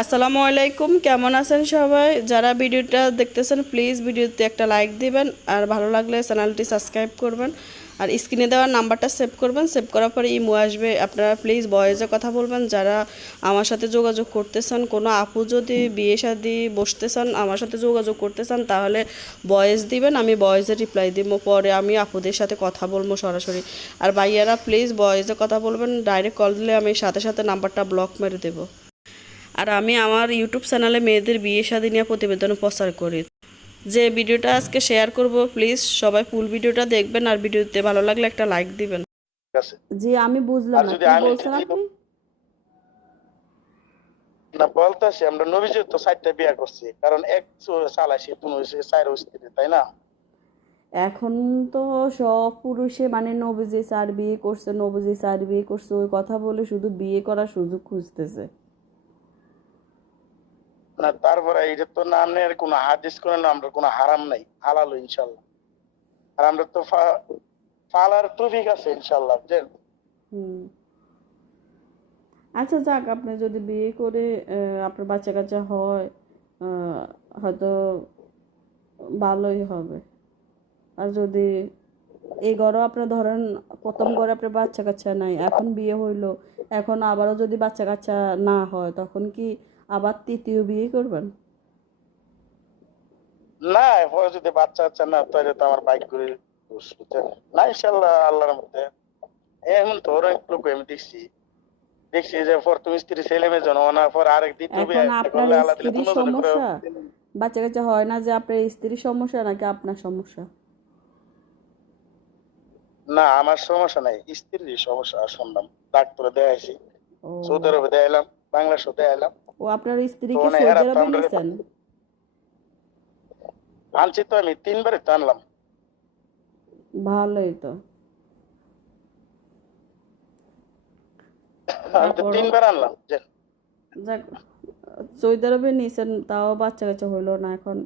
আসসালামু আলাইকুম, কেমন আছেন সবাই? যারা ভিডিওটা দেখতেছেন প্লিজ ভিডিওতে একটা লাইক দিবেন, আর ভালো লাগলে চ্যানেলটি সাবস্ক্রাইব করবেন, আর স্ক্রিনে দেওয়ার নাম্বারটা সেভ করবেন সেভ করার পরে ইমো আসবে। আপনারা প্লিজ বয়েজে কথা বলবেন, যারা আমার সাথে যোগাযোগ করতেছেন, কোনো আপু যদি বিয়ে শাদি বসতেছেন, আমার সাথে যোগাযোগ করতেছেন, তাহলে বয়েজ দিবেন, আমি বয়েজে রিপ্লাই দিব, পরে আমি আপুদের সাথে কথা বলব সরাসরি। আর ভাইয়ারা প্লিজ বয়েজে কথা বলবেন ডাইরেক্ট কল দিলে আমি সাথে সাথে নাম্বারটা ব্লক মেরে দেবো। আর আমি আমার ইউটিউব চ্যানেলে মেয়েদের বিয়ে শাদী নিয়ে প্রতিবেদন প্রচার করি। যে ভিডিওটা আজকে শেয়ার করব প্লিজ সবাই ফুল ভিডিওটা দেখবেন আর ভিডিওতে ভালো লাগলে একটা লাইক দিবেন। জি আমি বুঝলাম না কি বলছেন আপনি? না বলতেছি আমরা নবীজি তো চারটা বিয়া করছি কারণ এক তুমি হয়েছে চার স্ত্রী তাই না? এখন তো সব পুরুষে মানে নবীজি চার বিয়ে করছে নবীজি চার বিয়ে করছে ওই কথা বলে শুধু বিয়ে করার সুযোগ খুঁজতেছে। না, তারপরে এটা তো হাদিস হারাম নাই, হালাল ইনশাল্লাহ। আর আমরা তো ফালার আছে ইনশাল্লাহ, বুঝলেন? আচ্ছা যাক, আপনি যদি বিয়ে করে আপনার বাচ্চা কাচ্চা হয় হয়তো ভালোই হবে। আর যদি এই ঘরও আপনার ধরেন, প্রথম ঘরে আপনার বাচ্চা কাচ্চা নাই, এখন বিয়ে হইল, এখন আবারও যদি বাচ্চা কাচ্চা না হয়, তখন কি আবার তৃতীয় বিয়ে করবেন? না যদি বাচ্চা বাচ্চা না তাহলে তো আমার বাইক করে না ইনশাল্লাহ আল্লাহর মধ্যে এমন তো অনেক লোক আমি দেখছি। দেখছি যে স্ত্রী ছেলে মেয়ে জন্ম না পর আরেক দ্বিতীয় বিয়ে আপনার করলে আল্লাহ দিলে স্ত্রীর দুজনে করে সমস্যা? বাচ্চা কাচ্চা হয় না যে আপনার স্ত্রীর সমস্যা নাকি আপনার সমস্যা? না আমার সমস্যা নাই। স্ত্রীর সমস্যা শুনলাম। ডাক্তারে দেখাইছি। সৌদি আরবে দেখাইলাম বাংলাদেশে দেখাইলাম। ও আপনার স্ত্রীকে সৌদি আরবে নিয়েছেন আনছি তো আমি তিনবারে তো আনলাম। ভালোই তো? তিনবার আনলাম যাক। সৌদি আরবে নিয়েছেন তাও বাচ্চা কাচ্চা হইল না এখন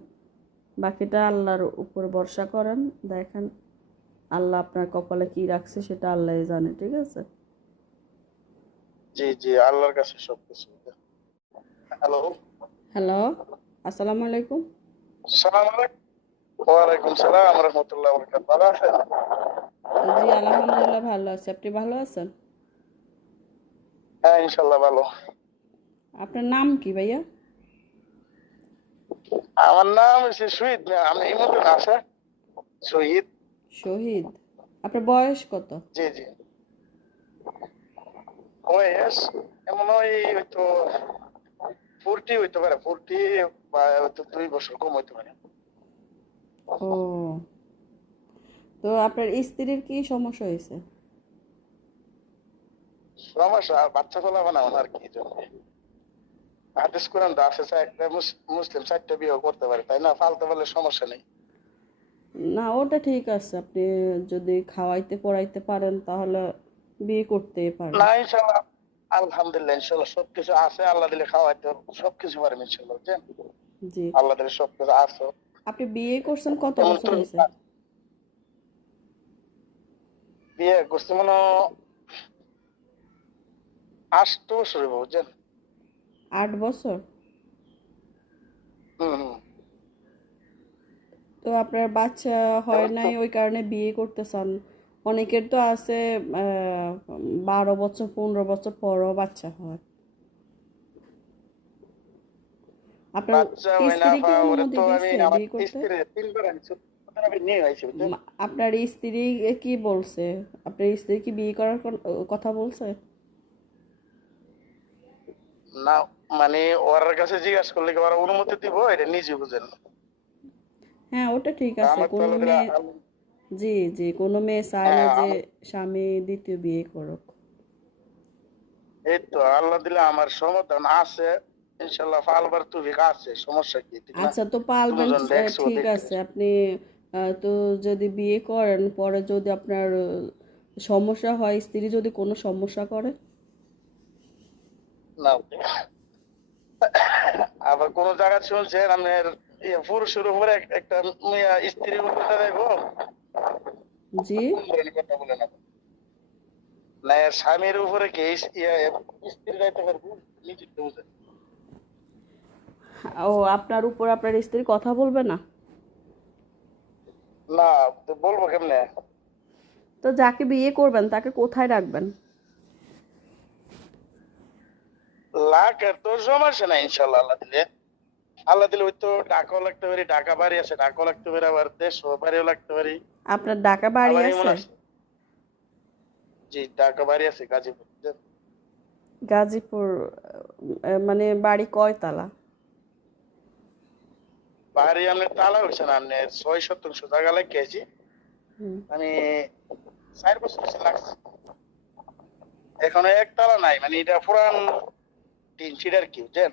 বাকিটা আল্লাহর উপর ভরসা করেন দেখেন আল্লাহ আপনার কপালে কি রাখছে সেটা আল্লাহই জানে ঠিক আছে? জি জি আল্লাহর কাছে সবকিছু। হ্যালো হ্যালো আসসালামু আলাইকুম আলাইকুম সালাম রহমতুল্লাহ ভালো আছেন? জি আলহামদুলিল্লাহ ভালো আছি। আপনি ভালো আছেন? হ্যাঁ ভালো। আপনার নাম কি ভাইয়া? আমার নাম হচ্ছে শহীদ। আমি এই মতো আছে শহীদ শহীদ আপনার বয়স কত? জি জি। বয়স এমন ওই হয়তো ফুর্তি হইতে পারে ফুর্তি বা দুই বছর কম হইতে পারে। ও। তো আপনার স্ত্রীর কি সমস্যা হয়েছে? সমস্যা বাচ্চা বানাবো আর কি জন্য। হাদিস কোরআন তো আছে একটা মুসলিম চারটা বিয়ে করতে পারে তাই না? ফালতে পারলে সমস্যা নেই। না ওটা ঠিক আছে আপনি যদি খাওয়াইতে পড়াইতে পারেন তাহলে বিয়ে করতে পারেন। না ইনশাল্লাহ আলহামদুলিল্লাহ ইনশাল্লাহ সবকিছু আছে আল্লাহ দিলে খাওয়াইতে সবকিছু ইনশাল্লাহ বুঝছেন? জি। আল্লাহ দিলে সবকিছু আছে। আপনি বিয়ে করছেন কত বছর হয়েছে? বিয়ে করছি মনে আষ্ট বছর হইব বুঝছেন? আট বছর? তো আপনার বাচ্চা হয় নাই ওই কারণে বিয়ে করতে চান। অনেকের তো আছে বারো বছর পনেরো বছর পরও বাচ্চা হয়। আপনার স্ত্রী কি অনুমতি দিচ্ছে আপনার স্ত্রী বলছে? আপনার স্ত্রী কি বিয়ে করার কথা বলছে? না মানে ওর কাছে জিজ্ঞাসা করলে কি ওরা অনুমতি দিব? এটা নিজে বুঝেন। হ্যাঁ ওটা ঠিক আছে। কোনো মেয়ে জি জি কোনো মেয়ে চায় না হ্যাঁ, যে স্বামী দ্বিতীয় বিয়ে করুক। এই তো আল্লাহ দিলে আমার সমাধান আছে ইনশাল্লাহ ফালবার তুফিক আছে সমস্যা কি আচ্ছা তো পালবেন ঠিক আছে আপনি তো যদি বিয়ে করেন পরে যদি আপনার সমস্যা হয় স্ত্রী যদি কোনো সমস্যা করে? না আবার কোন জায়গা শুনছেন আপনার ইয়ে পুরুষের উপরে একটা স্ত্রী উপরে দেখো জি। না না স্বামীর উপরে কি ইস- স্ত্রী যাইতে পারব নিজে ও আপনার উপর আপনার স্ত্রী কথা বলবে না? না তো বলব কেমনে? তো যাকে বিয়ে করবেন তাকে কোথায় রাখবেন? লাখের তো সমস্যা নাই ইনশাল্লাহ আল্লাহ দিলে। আল্লাহ দিলে ওই তো ঢাকাও লাগতে পারি ঢাকা বাড়ি আছে ঢাকাও লাগতে পারি আবার দেশ বাড়িও লাগতে পারি। আপনার ঢাকা বাড়ি আছে। জি ঢাকা বাড়ি আছে গাজীপুর। গাজীপুর মানে বাড়ি কয়তলা বাড়ি আপনি তালা হয়েছে না আপনি ছয় শতাংশ জায়গা লাগিয়েছি আমি চার বছর লাগছে। এখনও একতলা নাই মানে এটা পুরান তিন সিটার কি বুঝছেন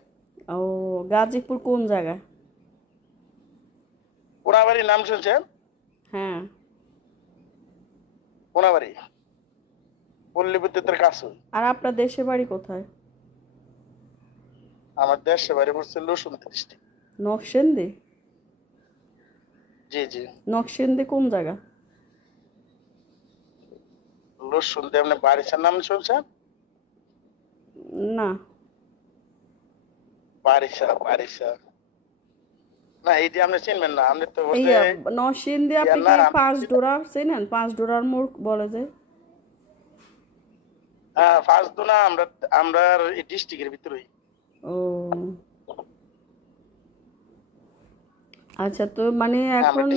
ও গাজীপুর কোন জায়গা কোনাবাড়ির নাম শুনছেন? হ্যাঁ। কোনাবাড়ি। পল্লী বিদ্যুতের কাছে আর আপনার দেশের বাড়ি কোথায়? আমার দেশে বাড়ি পড়ছে লুসুন ডিস্ট্রিক্ট। নকশেন্দি? জি জি। নকশেন্দি কোন জায়গা? লুসুন আপনি বাড়ির নাম শুনছেন? না। বারিশা বারিশা। না এই যে আপনি চিনবেন না আপনি তো বলতে নরসিংদী আপনি কি পাঁচ ডোরা চেনেন? পাঁচ ডোরার মোড় বলে যে। হ্যাঁ ফার্স্ট তো আমরা আমরা ডিস্ট্রিক্টের ভিতরেই। ও। আচ্ছা তো মানে এখন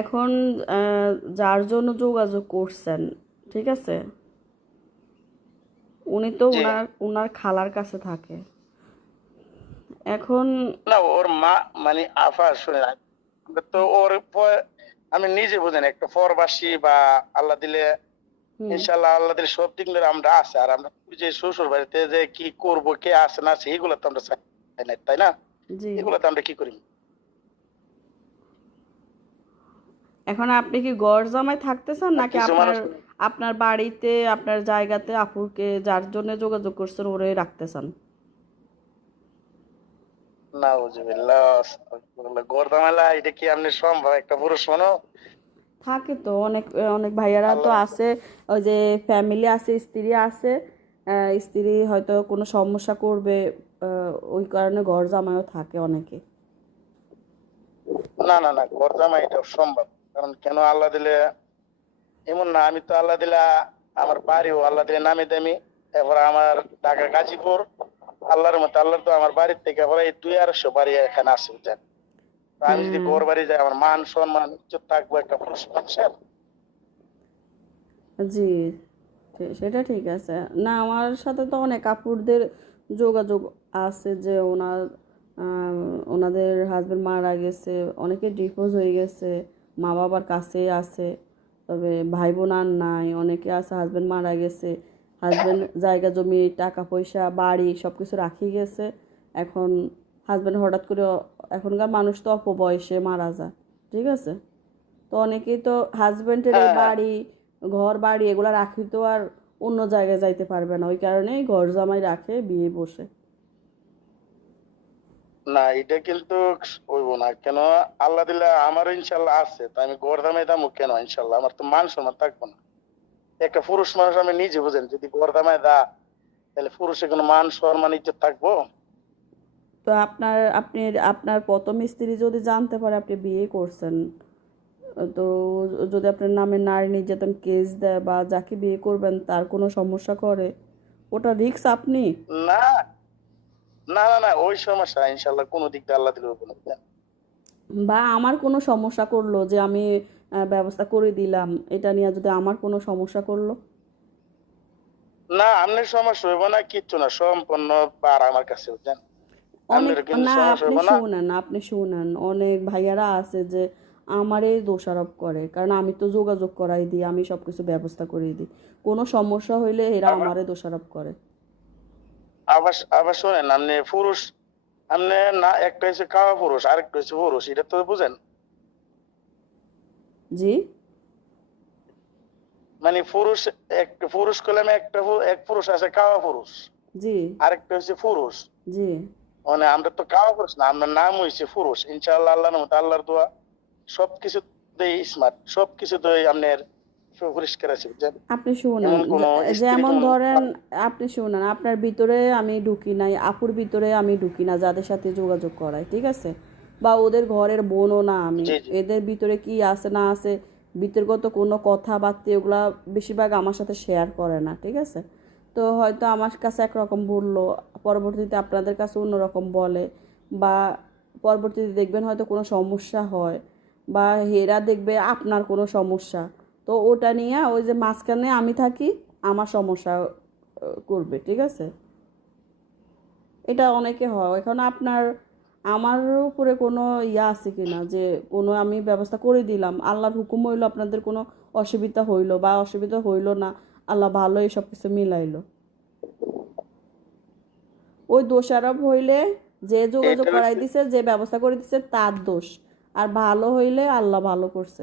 এখন যার জন্য যোগাযোগ করছেন ঠিক আছে? উনি তো। ওনার ওনার খালার কাছে থাকে। এখন না ওর মা মানে আফা শুনে তো ওর আমি নিজে বুঝেন একটা পরবাসী বা আল্লাহ দিলে ইনশাল্লাহ আল্লাহ দিলে সব দিক আমরা আছে। আর আমরা যে শ্বশুর বাড়িতে যে কি করব কে আছে না আছে এগুলো তো আমরা চাই না তাই না? জি। এগুলো তো আমরা কি করি? এখন আপনি কি গড় জামায় থাকতে চান নাকি আপনার আপনার বাড়িতে আপনার জায়গাতে আপুকে যার জন্য যোগাযোগ করছেন ওরে রাখতে চান না বুঝবিল্লাহ গোরদামেলা এটা কি সম্ভব? একটা পুরুষ থাকে তো অনেক অনেক ভাইয়ারা তো আছে ওই যে ফ্যামিলি আছে স্ত্রী আছে স্ত্রী হয়তো কোনো সমস্যা করবে ওই কারণে ঘর জামাইও থাকে অনেকে। না না না গোরদামা এটা সম্ভব। কারণ কেন আল্লাহ দিলে? এমন না আমি তো আল্লাহ দিলা আমার বাড়িও আল্লাহ দিলে নামে দামি। এরপর আমার ঢাকা গাজীপুর আল্লাহর মতো আল্লাহর তো আমার বাড়ির থেকে পরে এই দুই আড়াইশো বাড়ি এখানে আছে বুঝছেন? আমি যদি। গোর বাড়ি যাই আমার মান সম্মান ইজ্জত থাকব একটা পুরুষ মানুষের। জি সেটা ঠিক আছে। না আমার সাথে তো অনেক কাপুরদের যোগাযোগ আছে যে ওনার ওনাদের হাজবেন্ড মারা গেছে অনেকে ডিভোর্স হয়ে গেছে মা বাবার কাছে আছে। তবে ভাই বোন আর নাই অনেকে আছে হাজবেন্ড মারা গেছে। হাজবেন্ড জায়গা জমি টাকা পয়সা বাড়ি সব কিছু রাখি গেছে। এখন হাজবেন্ড হঠাৎ করে এখনকার মানুষ তো অল্প বয়সে মারা যায় ঠিক আছে? তো অনেকেই তো হ্যাঁ। বাড়ি ঘর বাড়ি এগুলা রাখি তো আর অন্য জায়গায় যাইতে পারবে না। ওই কারণেই ঘর জামাই রাখে বিয়ে বসে। না এটা কিন্তু হইব না। কেন আল্লাহ দিলে আমার ইনশাল্লাহ আছে তা আমি গোরদামে দামও কেন? ইনশাল্লাহ আমার তো মান সম্মান থাকব না। একটা পুরুষ মানুষ আমি নিজে বুঝেন যদি গোরদামায় দা তাহলে পুরুষের কোনো মান সম্মান ইজ্জত থাকব তো আপনার আপনি আপনার প্রথম স্ত্রী যদি জানতে পারে আপনি বিয়ে করছেন তো যদি আপনার নামে নারী নির্যাতন কেস দেয় বা যাকে বিয়ে করবেন তার কোনো সমস্যা করে ওটা রিস্ক আপনি না না না না ওই সমস্যা ইনশাল্লাহ কোনো দিক দিয়ে আল্লাহ দিলে হইবো না বুঝছেন? বা আমার কোনো সমস্যা করল যে আমি ব্যবস্থা করে দিলাম। এটা নিয়ে যদি আমার কোনো সমস্যা করল? না আপনার সমস্যা হইব না কিচ্ছু না সম্পূর্ণ পার আমার কাছে অনেক না আপনি শুনেন আপনি শুনেন অনেক ভাইয়ারা আছে যে আমারে দোষারোপ করে কারণ আমি তো যোগাযোগ করাই দিই আমি সব কিছু ব্যবস্থা করে দিই। কোনো সমস্যা হইলে এরা আমারে দোষারোপ করে। আবার আবার শোনেন আপনি পুরুষ আপনি না একটা হচ্ছে খাওয়া পুরুষ আরেকটা হচ্ছে পুরুষ এটা তো বুঝেন? জি। মানে পুরুষ এক পুরুষ কলমে একটা এক পুরুষ আছে কাওয়া পুরুষ। জি। আরেকটা হচ্ছে পুরুষ। জি। মানে আমরা তো কাওয়া পুরুষ না আমার নাম হয়েছে পুরুষ। ইনশাআল্লাহ আল্লাহর মতো আল্লাহর দোয়া সবকিছুতেই স্মার্ট সবকিছুতেই আপনার পরিষ্কার আছে আপনি শুনেন যেমন ধরেন আপনি শুনেন আপনার ভিতরে আমি ঢুকি নাই আপুর ভিতরে আমি ঢুকি না যাদের সাথে যোগাযোগ করাই ঠিক আছে? বা ওদের ঘরের বোনও না আমি। এদের ভিতরে কি আছে না আছে বিতর্কত কোনো কথাবার্তা এগুলা বেশিরভাগ আমার সাথে শেয়ার করে না ঠিক আছে? তো হয়তো আমার কাছে একরকম বলল পরবর্তীতে আপনাদের কাছে অন্যরকম বলে বা পরবর্তীতে দেখবেন হয়তো কোনো সমস্যা হয় বা হেরা দেখবে আপনার কোনো সমস্যা। তো ওটা নিয়ে ওই যে মাঝখানে আমি থাকি আমার সমস্যা করবে ঠিক আছে? এটা অনেকে হয়। এখন আপনার আমার উপরে কোনো ইয়া আছে কি না যে কোনো আমি ব্যবস্থা করে দিলাম আল্লাহর হুকুম হইল আপনাদের কোনো অসুবিধা হইল বা অসুবিধা হইল না আল্লাহ ভালো এই সব কিছু মিলাইলো। ওই দোষ দোষারোপ হইলে যে যোগাযোগ করাই দিছে যে ব্যবস্থা করে দিছে তার দোষ। আর ভালো হইলে আল্লাহ ভালো করছে।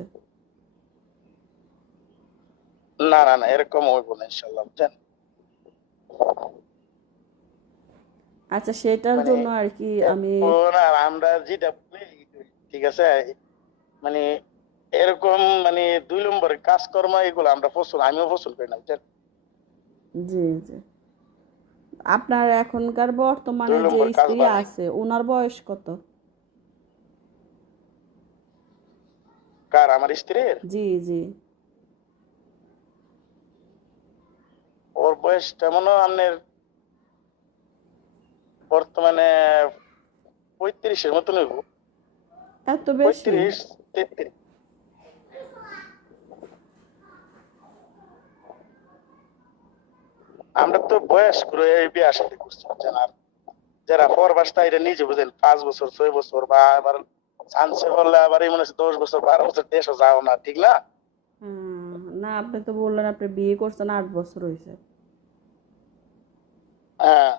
না না না এরকম হইব না ইনশাল্লাহ বুঝছেন? আচ্ছা সেটার মানে- জন্য আর কি আমি আমরা যেটা বলি, ঠিক আছে? মানে এরকম মানে দুই নম্বর কাজকর্ম এগুলো আমরা পছন্দ আমিও পছন্দ করি না বুঝছেন? জি জি। আপনার এখনকার বর্তমানে যে স্ত্রী আছে ওনার বয়স কত? কার আমার স্ত্রীর? জি জি। ওর বয়স তেমনও আপনার বর্তমানে পঁয়ত্রিশের মতন হইব। এত বেশি? পঁয়ত্রিশ তেত্রিশ। আমরা তো বয়স করে এই বিয়ে করছি বুঝছেন? আর যারা এটা নিজে বুঝেন পাঁচ বছর ছয় বছর বা আবার চান্সে হলে আবার এই মনে হচ্ছে দশ বছর বারো বছর দেশও যাও না ঠিক না? না আপনি তো বললেন আপনি বিয়ে করছেন আট বছর হয়েছে হ্যাঁ।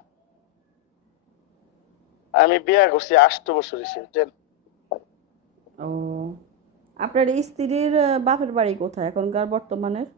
আমি বিয়া করছি আষ্ট বছর হয়েছে ও। আপনার স্ত্রীর বাপের বাড়ি কোথায় এখনকার বর্তমানের?